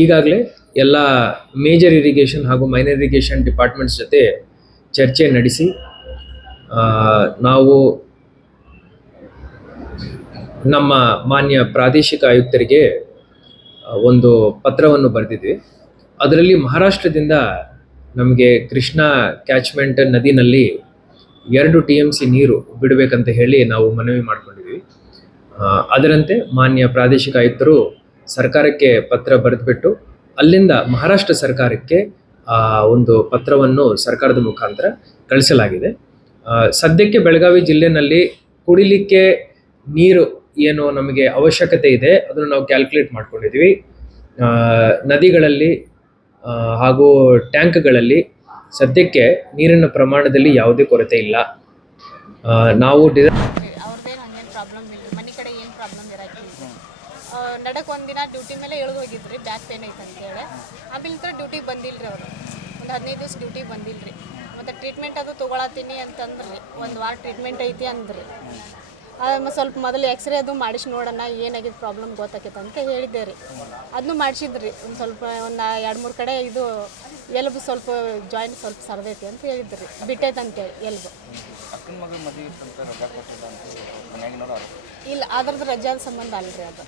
ಈಗಾಗಲೇ ಎಲ್ಲ major irrigation ಹಾಗೂ ಮೈನರ್ ಇರಿಗೇಷನ್ ಡಿಪಾರ್ಟ್ಮೆಂಟ್ಸ್ ಜೊತೆ ಚರ್ಚೆ ನಡೆಸಿ ನಾವು ನಮ್ಮ ಮಾನ್ಯ ಪ್ರಾದೇಶಿಕ ಆಯುಕ್ತರಿಗೆ ಒಂದು ಪತ್ರವನ್ನು ಬರೆದಿದ್ವಿ. ಅದರಲ್ಲಿ ಮಹಾರಾಷ್ಟ್ರದಿಂದ ನಮಗೆ ಕೃಷ್ಣಾ ಕ್ಯಾಚ್ಮೆಂಟ್ ನದಿನಲ್ಲಿ 2 TMC ನೀರು ಬಿಡಬೇಕಂತ ಹೇಳಿ ನಾವು ಮನವಿ ಮಾಡ್ಕೊಂಡಿದ್ವಿ. ಅದರಂತೆ ಮಾನ್ಯ ಪ್ರಾದೇಶಿಕ ಆಯುಕ್ತರು ಸರ್ಕಾರಕ್ಕೆ ಪತ್ರ ಬರೆದುಬಿಟ್ಟು ಅಲ್ಲಿಂದ ಮಹಾರಾಷ್ಟ್ರ ಸರ್ಕಾರಕ್ಕೆ ಒಂದು ಪತ್ರವನ್ನು ಸರ್ಕಾರದ ಮುಖಾಂತರ ಕಳಿಸಲಾಗಿದೆ. ಸದ್ಯಕ್ಕೆ ಬೆಳಗಾವಿ ಜಿಲ್ಲೆಯಲ್ಲಿ ಕುಡಿಲಿಕ್ಕೆ ನೀರು ಏನು ನಮಗೆ ಅವಶ್ಯಕತೆ ಇದೆ ಅದನ್ನು ನಾವು ಕ್ಯಾಲ್ಕುಲೇಟ್ ಮಾಡ್ಕೊಂಡಿದ್ವಿ. ನದಿಗಳಲ್ಲಿ ಹಾಗೂ ಟ್ಯಾಂಕ್ಗಳಲ್ಲಿ ಸದ್ಯಕ್ಕೆ ನೀರಿನ ಪ್ರಮಾಣದಲ್ಲಿ ಯಾವುದೇ ಕೊರತೆ ಇಲ್ಲ. ನಾವು ನಡಕ್ಕೆ ಒಂದಿನ ಡ್ಯೂಟಿ ಮೇಲೆ ಇಳಿದು ಹೋಗಿದ್ರಿ, ಬ್ಯಾಕ್ ಪೇನ್ ಐತೆ ಅಂತೇಳಿ. ಆಮೇಲೆ ಡ್ಯೂಟಿಗೆ ಬಂದಿಲ್ಲರಿ ಅವರು, ಒಂದು 15 ದಿವಸ ಡ್ಯೂಟಿಗೆ ಬಂದಿಲ್ಲರಿ. ಮತ್ತು ಟ್ರೀಟ್ಮೆಂಟ್ ಅದು ತೊಗೊಳತ್ತೀನಿ ಅಂತಂದ್ರಿ, 1 ವಾರ ಟ್ರೀಟ್ಮೆಂಟ್ ಐತಿ ಅಂದ್ರಿ. ಸ್ವಲ್ಪ ಮೊದಲು ಎಕ್ಸ್ರೇ ಅದು ಮಾಡಿಸಿ ನೋಡೋಣ ಏನಾಗಿದೆ ಪ್ರಾಬ್ಲಮ್ ಗೊತ್ತಾಕೈತೆ ಅಂತ ಹೇಳಿದ್ದೆ ರೀ. ಅದನ್ನು ಮಾಡಿಸಿದ್ರಿ. ಒಂದು ಸ್ವಲ್ಪ 2-3 ಕಡೆ ಇದು ಎಲ್ಬು ಸ್ವಲ್ಪ ಜಾಯಿಂಟ್ ಸ್ವಲ್ಪ ಸರದೈತಿ ಅಂತ ಹೇಳಿದ್ರಿ, ಬಿಟ್ಟೈತೆ ಅಂತೇಳಿ ಎಲ್ಬು. ಇಲ್ಲ, ಅದ್ರದ್ದು ರಜಾದ ಸಂಬಂಧ ಅಲ್ರಿ ಅದು.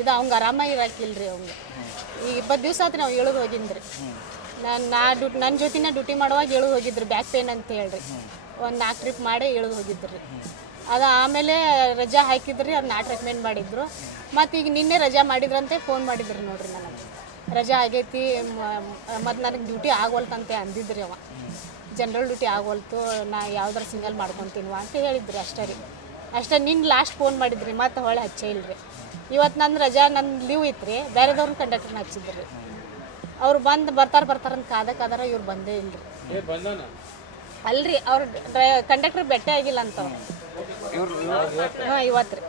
ಇದು ಅವ್ಗೆ ಆರಾಮಾಗಿ ಇರಾಕಿಲ್ರಿ. ಅವ್ಗೆ ಈಗ 20 ದಿವಸ ಆಯ್ತು ನಾವು ಇಳಿದು ಹೋಗಿದ್ರಿ. ನನ್ನ ಜೊತೆನೇ ಡ್ಯೂಟಿ ಮಾಡುವಾಗ ಇಳಿದು ಹೋಗಿದ್ರಿ, ಬ್ಯಾಕ್ ಪೇನ್ ಅಂತ ಹೇಳ್ರಿ. ಒಂದು 4 ಟ್ರಿಪ್ ಮಾಡಿ ಇಳಿದು ಹೋಗಿದ್ರಿ. ಅದು ಆಮೇಲೆ ರಜಾ ಹಾಕಿದ್ರಿ, ಅದು 4 ರೆಕಮೆಂಡ್ ಮಾಡಿದ್ರು. ಮತ್ತು ಈಗ ನಿನ್ನೆ ರಜಾ ಮಾಡಿದ್ರಂತೆ ಫೋನ್ ಮಾಡಿದ್ರಿ ನೋಡ್ರಿ. ನನಗೆ ರಜಾ ಆಗೈತಿ, ಮತ್ತು ನನಗೆ ಡ್ಯೂಟಿ ಆಗೋಲ್ತಂತೆ ಅಂದಿದ್ರಿ ಅವ. ಜನರಲ್ ಡ್ಯೂಟಿ ಆಗೋಲ್ತು, ನಾ ಯಾವ್ದಾರು ಸಿಂಗಲ್ ಮಾಡ್ಕೊತೀನಿವ ಅಂತ ಹೇಳಿದ್ರಿ. ಅಷ್ಟೇ ರೀ, ಅಷ್ಟೇ. ನಿನ್ನ ಲಾಸ್ಟ್ ಫೋನ್ ಮಾಡಿದ್ರಿ, ಮತ್ತು ಹೊಳೆ ಹಚ್ಚೇ ಇಲ್ರಿ. ಇವತ್ತು ನನ್ನ ರಜಾ, ನನ್ನ ಲೀವ್ ಇತ್ತು ರೀ. ಬೇರೆದವ್ರನ್ನ ಕಂಡಕ್ಟರ್ನ ಹಚ್ಚಿದ್ರಿ. ಅವ್ರು ಬರ್ತಾರಂತ ಕಾದರ ಇವ್ರು ಬಂದೇ ಇಲ್ರಿ. ಅಲ್ರಿ, ಅವ್ರು ಕಂಡಕ್ಟರ್ ಬೆಟ್ಟೆ ಆಗಿಲ್ಲ ಅಂತ. ಹಾಂ, ಇವತ್ತು ರೀ.